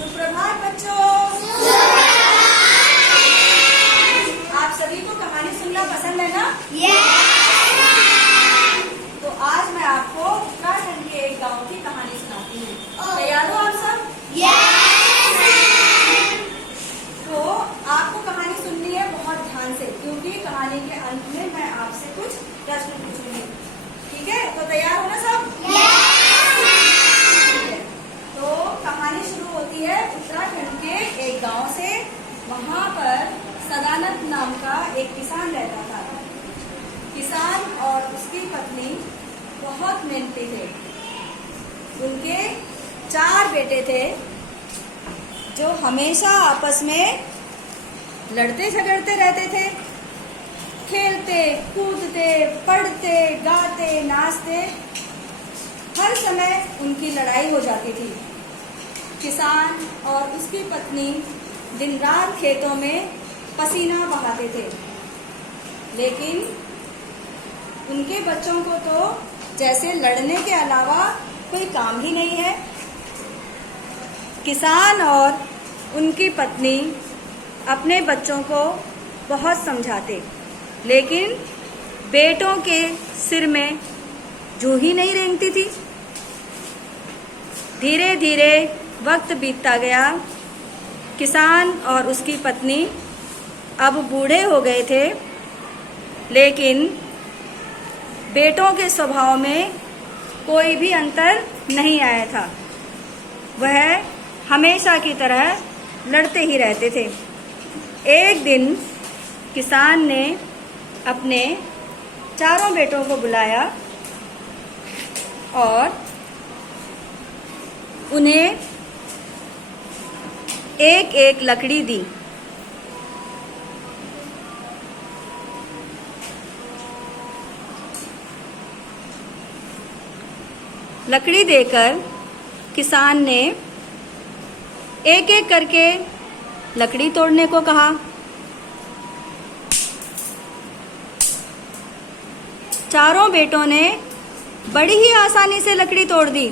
सुप्रभात बच्चों। आप सभी को कहानी सुनना पसंद है ना? तो आज मैं आपको उत्तराखंड के एक गांव की कहानी सुनाती हूँ। तैयार हो आप सब? तो आपको कहानी सुननी है बहुत ध्यान से, क्योंकि कहानी के अंत में मैं आपसे कुछ प्रश्न पूछूंगी। ठीक है, तो तैयार हो ना सब? तो कहानी शुरू होती है उत्तराखंड के एक गांव से। वहां पर सदानंद नाम का एक किसान रहता था। किसान और उसकी पत्नी बहुत मेहनती थे। उनके 4 बेटे थे जो हमेशा आपस में लड़ते झगड़ते रहते थे। खेलते कूदते पढ़ते गाते नाचते, हर समय उनकी लड़ाई हो जाती थी। किसान और उसकी पत्नी दिन रात खेतों में पसीना बहाते थे, लेकिन उनके बच्चों को तो जैसे लड़ने के अलावा कोई काम ही नहीं है। किसान और उनकी पत्नी अपने बच्चों को बहुत समझाते, लेकिन बेटों के सिर में जूं ही नहीं रेंगती थी। धीरे धीरे वक्त बीतता गया। किसान और उसकी पत्नी अब बूढ़े हो गए थे, लेकिन बेटों के स्वभाव में कोई भी अंतर नहीं आया था। वह हमेशा की तरह लड़ते ही रहते थे। एक दिन किसान ने अपने 4 बेटों को बुलाया और उन्हें एक एक लकड़ी दी। लकड़ी देकर किसान ने एक एक करके लकड़ी तोड़ने को कहा। 4 बेटों ने बड़ी ही आसानी से लकड़ी तोड़ दी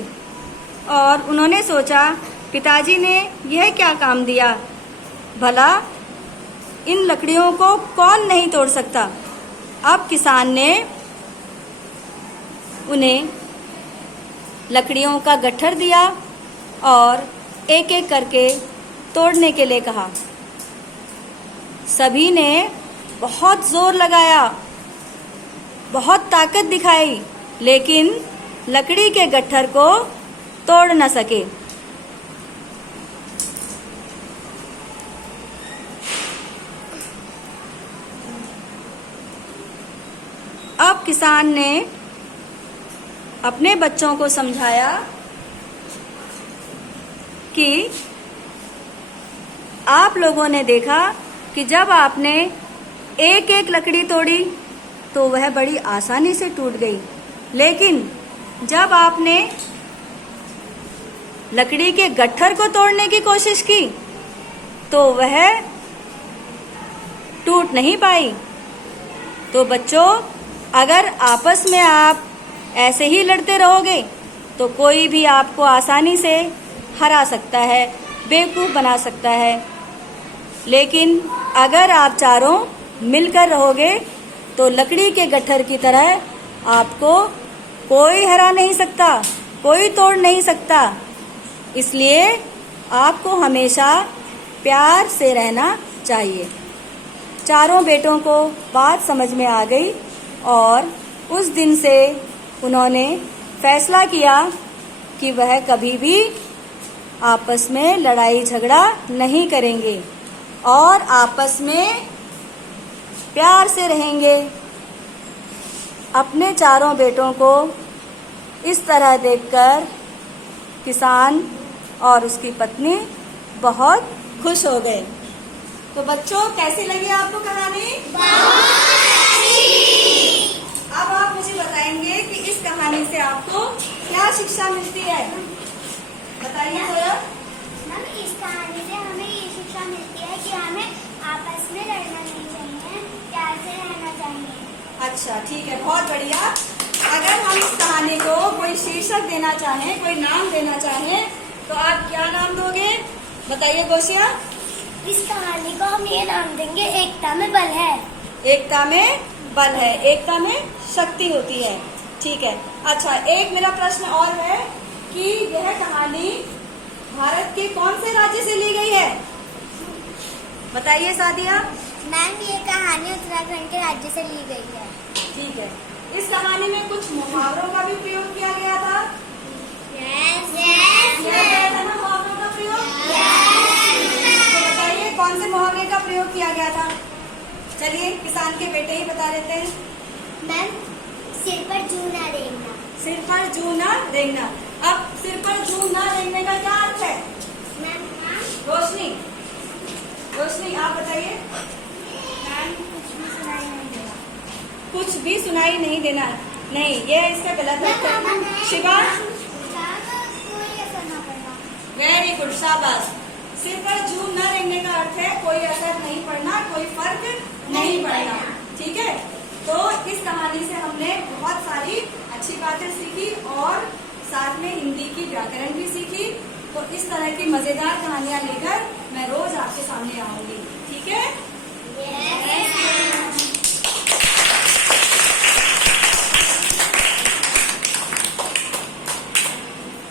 और उन्होंने सोचा, पिताजी ने यह क्या काम दिया, भला इन लकड़ियों को कौन नहीं तोड़ सकता। अब किसान ने उन्हें लकड़ियों का गट्ठर दिया और एक एक करके तोड़ने के लिए कहा। सभी ने बहुत जोर लगाया, बहुत ताकत दिखाई, लेकिन लकड़ी के गट्ठर को तोड़ न सके। अब किसान ने अपने बच्चों को समझाया कि आप लोगों ने देखा कि जब आपने एक एक लकड़ी तोड़ी तो वह बड़ी आसानी से टूट गई, लेकिन जब आपने लकड़ी के गट्ठर को तोड़ने की कोशिश की तो वह टूट नहीं पाई। तो बच्चों, अगर आपस में आप ऐसे ही लड़ते रहोगे तो कोई भी आपको आसानी से हरा सकता है, बेवकूफ़ बना सकता है। लेकिन अगर आप चारों मिलकर रहोगे तो लकड़ी के गट्ठर की तरह आपको कोई हरा नहीं सकता, कोई तोड़ नहीं सकता। इसलिए आपको हमेशा प्यार से रहना चाहिए। 4 बेटों को बात समझ में आ गई और उस दिन से उन्होंने फैसला किया कि वह कभी भी आपस में लड़ाई झगड़ा नहीं करेंगे और आपस में प्यार से रहेंगे। अपने 4 बेटों को इस तरह देखकर किसान और उसकी पत्नी बहुत खुश हो गए। तो बच्चों, कैसी लगी आपको कहानी? अब आप मुझे बताएंगे कि इस कहानी से आपको क्या शिक्षा मिलती है? बताइए जरा। मैम, इस कहानी से हमें ये शिक्षा मिलती है कि हमें आपस में लड़ना नहीं चाहिए, प्यार से रहना चाहिए। अच्छा, ठीक है, बहुत बढ़िया। अगर हम इस कहानी को कोई शीर्षक देना चाहें, कोई नाम देना चाहें, तो आप क्या नाम दोगे? बताइए गोशिया। इस कहानी को हम ये नाम देंगे एकता में बल है। एकता में बल है, एकता में शक्ति होती है। ठीक है। अच्छा, एक मेरा प्रश्न और है कि यह कहानी भारत के कौन से राज्य से ली गई है? बताइए सादिया। मैम, ये कहानी उत्तराखंड के राज्य से ली गई है। ठीक है। इस कहानी में कुछ मुहावरों का भी प्रयोग किया गया था। किया गया था ना मुहावरों का प्रयोग? तो बताइए कौन से मुहावरे का प्रयोग किया गया था? चलिए किसान के बेटे ही बता देते हैं। मैम, सिर पर जू ना रेंगना। सिर पर जू ना रेंगना। अब सिर पर जू ना रेंगने का क्या अर्थ है? मैम, रोशनी, रोशनी आप बताइए। कुछ भी सुनाई नहीं देना। नहीं, ये इसका गलत अर्थ है। शिवा, वेरी गुड, शाबाश। सिर पर जू न रेंगने का अर्थ है कोई असर नहीं पड़ना, कोई फर्क नहीं पड़ना। ठीक है। तो इस कहानी से हमने बहुत सारी अच्छी बातें सीखी और साथ में हिंदी की व्याकरण भी सीखी। तो इस तरह की मजेदार कहानियां लेकर मैं रोज आपके सामने आऊंगी। ठीक है।